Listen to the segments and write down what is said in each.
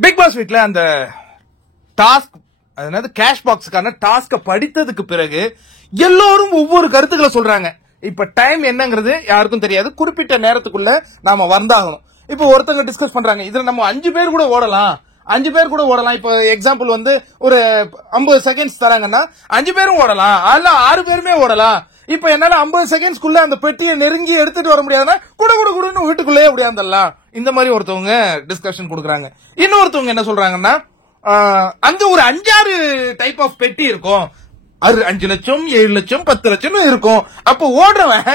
Big pass வீட்ல அந்த task, அதாவது கேஷ் பாக்ஸுக்கான டாஸ்க படித்ததுக்கு பிறகு எல்லோரும் ஒவ்வொரு கருத்துக்களை சொல்றாங்க. இப்ப டைம் என்னங்கிறது யாருக்கும் தெரியாது. குறிப்பிட்ட நேரத்துக்குள்ள நாம வந்தாகணும். இப்ப ஒருத்தங்க டிஸ்கஸ் பண்றாங்க, இதுல நம்ம 5 பேர் கூட ஓடலாம், 5 பேர் கூட ஓடலாம். இப்ப எக்ஸாம்பிள் வந்து ஒரு 50 செகண்ட்ஸ் தராங்கன்னா 5 பேரும் ஓடலாம், அல்ல 6 பேருமே ஓடலாம். இப்ப என்னால 50 செகண்ட்ஸ்க்குள்ள அந்த பெட்டியை நெருங்கி எடுத்துட்டு வர முடியாதுன்னா குடுன்னு வீட்டுக்குள்ளேயே அப்படியாந்தலாம். இந்த மாதிரி ஒருத்தவங்க டிஸ்கஷன் கொடுக்குறாங்க. இன்னொருத்தவங்க என்ன சொல்றாங்கன்னா, அங்க ஒரு 5-6 டைப் ஆஃப் பெட்டி இருக்கும், 5 லட்சம் 7 லட்சம் 10 லட்சம் இருக்கும். அப்ப ஓடுறவன்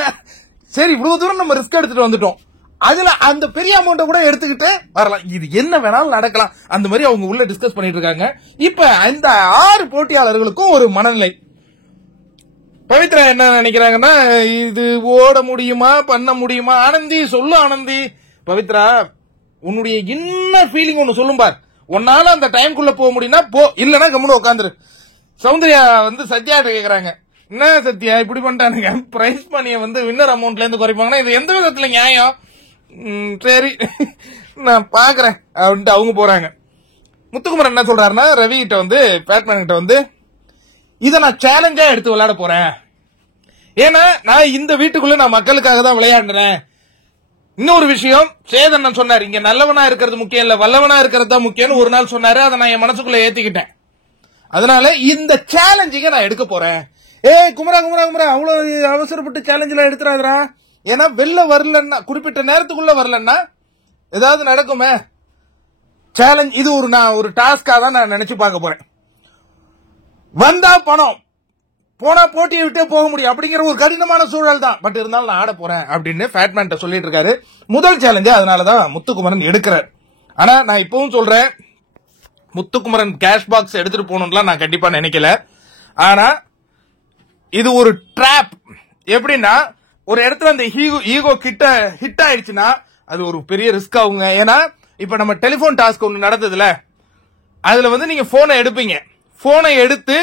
சரி இவ்வளவு தூரம் நம்ம ரிஸ்க் எடுத்துட்டு வந்துட்டோம், அதுல அந்த பெரிய அமௌண்ட கூட எடுத்துக்கிட்டு வரலாம், இது என்ன வேணாலும் நடக்கலாம். அந்த மாதிரி அவங்க உள்ள டிஸ்கஸ் பண்ணிட்டு இருக்காங்க. இப்ப அந்த 6 போட்டியாளர்களுக்கும் ஒரு மனநிலை. பவித்ரா என்ன நினைக்கிறாங்கன்னா, இது ஓட முடியுமா, பண்ண முடியுமா? ஆனந்தி சொல்லு, ஆனந்தி. பவித்ரா, உன்னுடைய இன்னர் ஃபீலிங் ஒன்னு சொல்லும் பார். உன்னால அந்த டைம்குள்ள போக முடியும்னா போ, இல்லன்னா கம்முன்னு உட்காந்துரு. சௌந்தர்யா வந்து சத்யா கேக்குறாங்க, என்ன சத்யா இப்படி பண்ணிட்டானுங்க, பிரைஸ் மணியை வந்து வின்னர் அமௌண்ட்ல இருந்து குறைப்பாங்கன்னா இது எந்த விதத்துல நியாயம்? சரி நான் பாக்குறேன் அப்படின்ட்டு அவங்க போறாங்க. முத்துக்குமரன் என்ன சொல்றாருன்னா, ரவி கிட்ட வந்து பேட்மேன் கிட்ட வந்து, இதை நான் சேலஞ்சா எடுத்து விளையாட போறேன், ஏன்னா நான் இந்த வீட்டுக்குள்ள நான் மக்களுக்காக தான் விளையாடுறேன். இன்னொரு விஷயம், சேதன் சொன்னார், இங்க நல்லவனா இருக்கிறது முக்கியம் இல்ல, வல்லவனா இருக்கிறது தான் முக்கியம்னு ஒரு நாள் சொன்னாரு. அதை நான் என் மனசுக்குள்ள ஏத்திக்கிட்டேன். அதனால இந்த சேலஞ்சிங்க நான் எடுக்க போறேன். குமரா குமரா குமரா, அவ்வளவு அவசரப்பட்டு சேலஞ்ச் எல்லாம் எடுத்துறாதரா, ஏன்னா வெளில வரலன்னா, குறிப்பிட்ட நேரத்துக்குள்ள வரலன்னா ஏதாவது நடக்குமே. சேலஞ்ச் இது நான் ஒரு டாஸ்கா தான் நான் நினைச்சு பார்க்க போறேன். வந்தா பணம், போனா போட்டியை விட்டே போக முடியும் அப்படிங்கிற ஒரு கடினமான சூழல் தான். பட் இருந்தாலும் நான் ஆட போறேன் அப்படின்னு ஃபேட்மேன் சொல்லிட்டு இருக்காரு. முதல் சேலஞ்சு அதனாலதான் முத்துக்குமரன் எடுக்கிறார். ஆனா நான் இப்பவும் சொல்றேன், முத்துக்குமரன் கேஷ் பாக்ஸ் எடுத்துட்டு போகணும்லாம் நான் கண்டிப்பா நினைக்கல. ஆனா இது ஒரு ட்ராப். எப்படின்னா, ஒரு இடத்துல அந்த ஈகோ கிட்ட ஹிட் ஆயிடுச்சுன்னா அது ஒரு பெரிய ரிஸ்க் ஆகுங்க. ஏன்னா இப்ப நம்ம டெலிபோன் டாஸ்க் ஒன்று நடந்ததுல, அதுல வந்து நீங்க போனை எடுப்பீங்க, போனை எடுத்து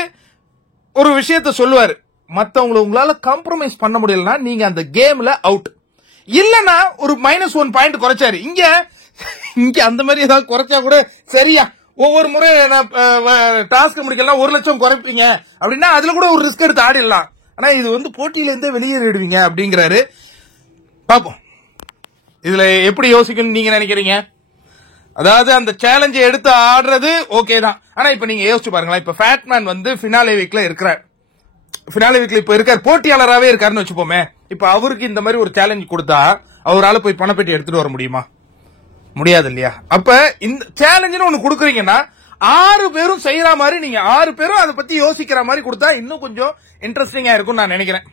ஒரு விஷயத்த சொல்லுவாரு, மத்தவங்களை உங்களால காம்ப்ரமைஸ் பண்ண முடியலன்னா நீங்க அந்த கேம்ல அவுட், இல்லன்னா ஒரு -1 பாயிண்ட் குறைச்சாரு. இங்க அந்த மாதிரி ஏதாவது குறைச்சா கூட சரியா, ஒவ்வொரு முறை டாஸ்க் முடிக்கலாம் 1 லட்சம் குறைப்பீங்க அப்படின்னா அதுல கூட ஒரு ரிஸ்க் எடுத்து ஆடிடலாம். ஆனா இது வந்து போட்டியில இருந்தே வெளியேறிடுவீங்க அப்படிங்கிறாரு. பாப்போம் இதுல எப்படி யோசிக்கணும் நீங்க நினைக்கிறீங்க? அதாவது அந்த சேலஞ்சை எடுத்து ஆடுறது ஓகே தான். ஆனா இப்ப நீங்க யோசிச்சு பாருங்களேன், இப்ப ஃபேட்மேன் வந்து ஃபினாலே வீக்ல இருக்கிறார், ஃபினாலே வீக்ல இப்ப இருக்கார், போட்டியாளராகவே இருக்காருன்னு வச்சுப்போமே. இப்ப அவருக்கு இந்த மாதிரி ஒரு சேலஞ்ச் கொடுத்தா அவரால் போய் பணப்பெட்டி எடுத்துட்டு வர முடியுமா? முடியாது இல்லையா? அப்ப இந்த சேலஞ்சுன்னு ஒண்ணு கொடுக்குறீங்கன்னா 6 பேரும் செய்யற மாதிரி, நீங்க 6 பேரும் அதை பத்தி யோசிக்கிற மாதிரி கொடுத்தா இன்னும் கொஞ்சம் இன்ட்ரெஸ்டிங்கா இருக்கும் நான் நினைக்கிறேன்.